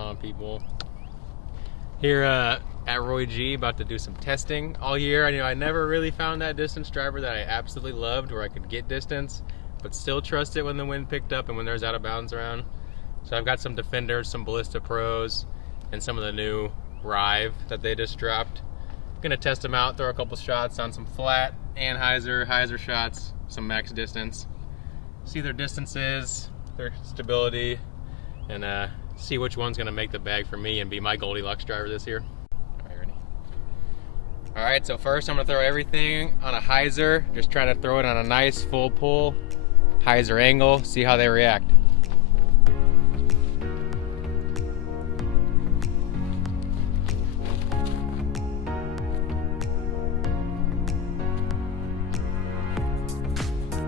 on, people? Here at Roy G, about to do some testing all year. I never really found that distance driver that I absolutely loved, where I could get distance but still trust it when the wind picked up and when there's out of bounds around. So I've got some Defenders, some Ballista Pros, and some of the new Rive that they just dropped. I'm gonna test them out, throw a couple shots on some flat Anheuser shots, some max distance, see their distances, their stability, and see which one's gonna make the bag for me and be my Goldilocks driver this year. All right, ready? All right, so first I'm gonna throw everything on a hyzer, just trying to throw it on a nice full pull, hyzer angle, see how they react.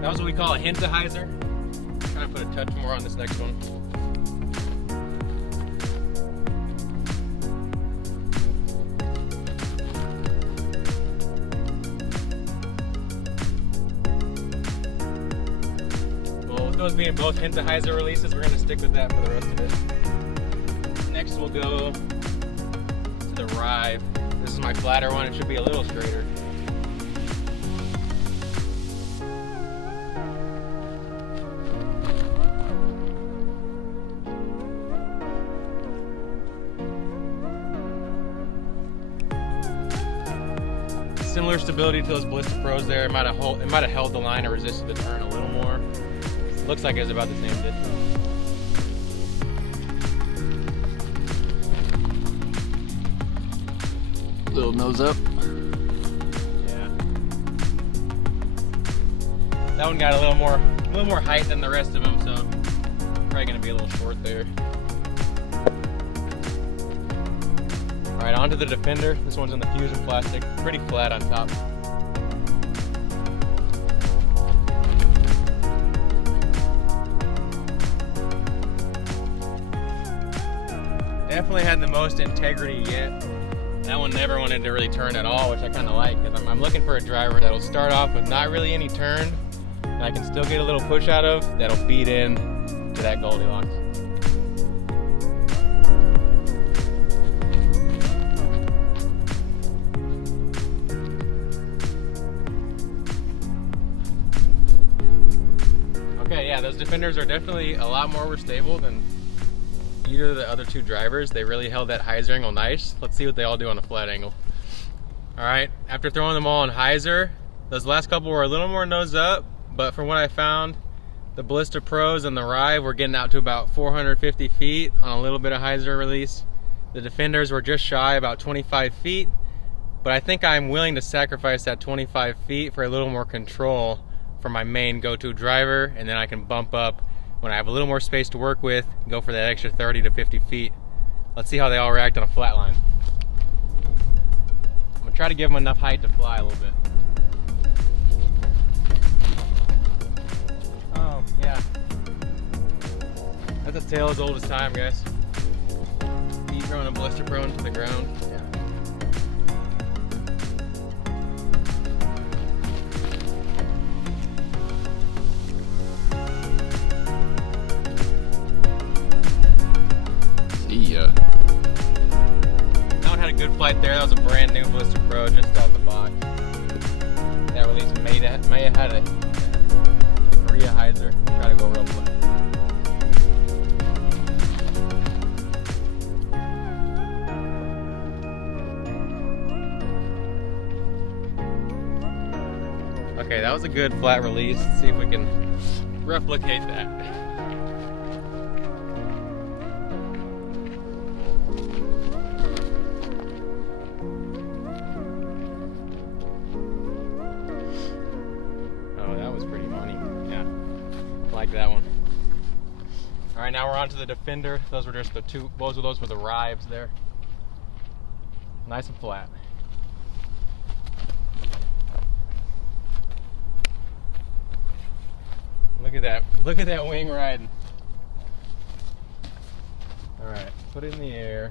That was what we call a hint of hyzer. Trying to put a touch more on this next one. Well, with those being both hint of hyzer releases, we're going to stick with that for the rest of it. Next we'll go to the Rive. This is my flatter one. It should be a little straighter. Similar stability to those Ballista Pros there. It might have held the line or resisted the turn a little more. Looks like it's about the same distance. Little nose up. Yeah. That one got a little more height than the rest of them, so probably gonna be a little short there. All right, onto the Defender. This one's in the Fusion plastic, pretty flat on top. Definitely had the most integrity yet. That one never wanted to really turn at all, which I kind of like, because I'm looking for a driver that'll start off with not really any turn, and I can still get a little push out of, that'll feed in to that Goldilocks. Okay, yeah, those Defenders are definitely a lot more stable than either of the other two drivers. They really held that hyzer angle nice. Let's see what they all do on a flat angle. All right, after throwing them all on hyzer, those last couple were a little more nose up, but from what I found, the Ballista Pros and the Rive were getting out to about 450 feet on a little bit of hyzer release. The Defenders were just shy, about 25 feet, but I think I'm willing to sacrifice that 25 feet for a little more control for my main go-to driver, and then I can bump up when I have a little more space to work with, go for that extra 30 to 50 feet. Let's see how they all react on a flat line. I'm gonna try to give them enough height to fly a little bit. Oh, yeah. That's a tale as old as time, guys. You throwing a Ballista Pro into the ground. Yeah. That one had a good flight there. That was a brand new Ballista Pro just out of the box. That release may have had a Maria hyzer. Try to go real flat. Okay, that was a good flat release. Let's see if we can replicate that. Like that one. All right, now we're on to the Defender. Those were just the two, both of those were the Rives there. Nice and flat. Look at that wing riding. All right, put it in the air.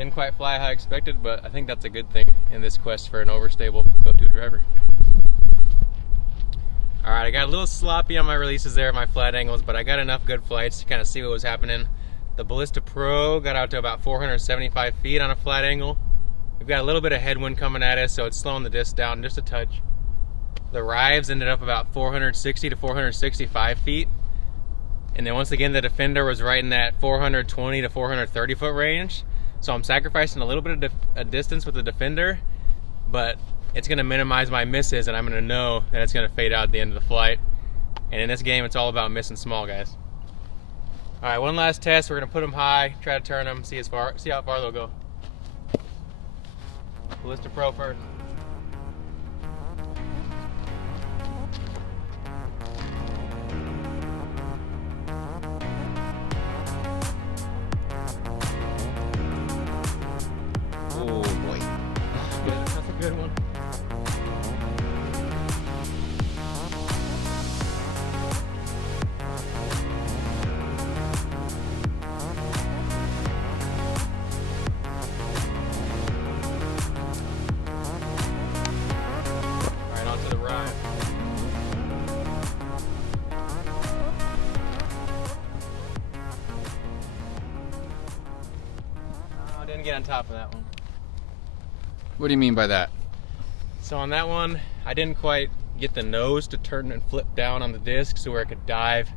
Didn't quite fly how I expected, but I think that's a good thing in this quest for an overstable go-to driver. Alright, I got a little sloppy on my releases there, my flat angles, but I got enough good flights to kind of see what was happening. The Ballista Pro got out to about 475 feet on a flat angle. We've got a little bit of headwind coming at us, so it's slowing the disc down just a touch. The Rives ended up about 460 to 465 feet. And then once again, the Defender was right in that 420 to 430 foot range. So I'm sacrificing a little bit of a distance with the Defender, but it's going to minimize my misses, and I'm going to know that it's going to fade out at the end of the flight. And in this game, it's all about missing small, guys. All right, one last test. We're going to put them high, try to turn them, see how far they'll go. Ballista Pro first. Oh boy, that's a good one. Right onto the Rive. Oh, I didn't get on top of that one. What do you mean by that? So on that one, I didn't quite get the nose to turn and flip down on the disc so where I could dive,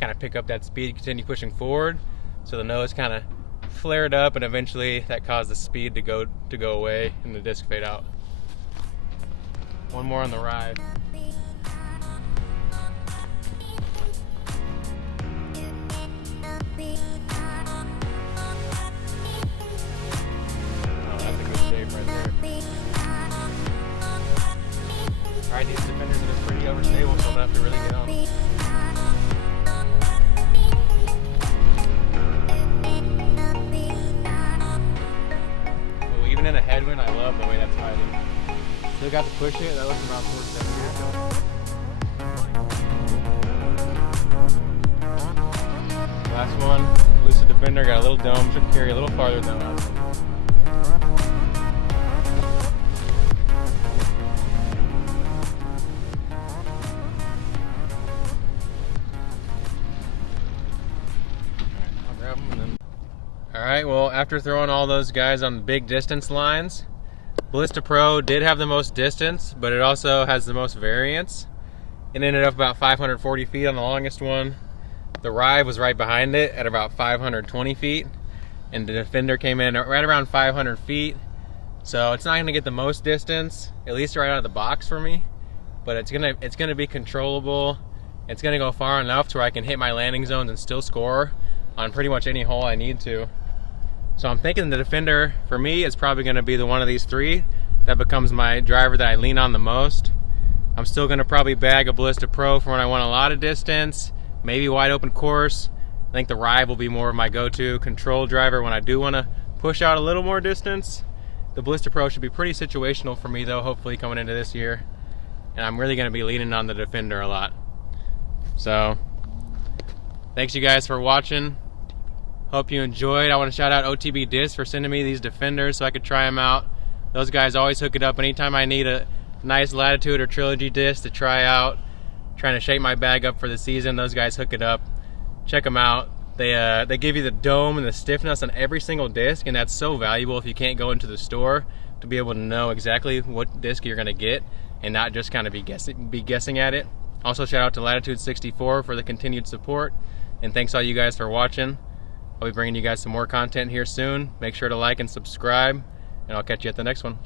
kind of pick up that speed, continue pushing forward. So the nose kind of flared up, and eventually that caused the speed to go away and the disc fade out. One more on the Rive. Oh, that's a good shape right there. Alright, these Defenders are pretty overstable, so I'm gonna have to really get on them. Well, even in a headwind, I love the way that's fighting. Still got to push it, that looks around 470 or so. Last one, Ballista Defender, got a little dome, should carry a little farther than that one. Alright, well, after throwing all those guys on big distance lines, Ballista Pro did have the most distance, but it also has the most variance. It ended up about 540 feet on the longest one. The Rive was right behind it at about 520 feet, and the Defender came in right around 500 feet. So it's not going to get the most distance, at least right out of the box for me, but it's gonna be controllable. It's gonna go far enough to where I can hit my landing zones and still score on pretty much any hole I need to. So I'm thinking the Defender, for me, is probably going to be the one of these three that becomes my driver that I lean on the most. I'm still going to probably bag a Ballista Pro for when I want a lot of distance, maybe wide open course. I think the Rive will be more of my go-to control driver when I do want to push out a little more distance. The Ballista Pro should be pretty situational for me though, hopefully coming into this year. And I'm really going to be leaning on the Defender a lot. So, thanks you guys for watching. Hope you enjoyed. I want to shout out OTB Discs for sending me these Defenders so I could try them out. Those guys always hook it up anytime I need a nice Latitude or Trilogy disc to try out. Trying to shape my bag up for the season. Those guys hook it up. Check them out. They give you the dome and the stiffness on every single disc, and that's so valuable if you can't go into the store to be able to know exactly what disc you're going to get and not just kind of be guessing at it. Also, shout out to Latitude 64 for the continued support, and thanks all you guys for watching. I'll be bringing you guys some more content here soon. Make sure to like and subscribe, and I'll catch you at the next one.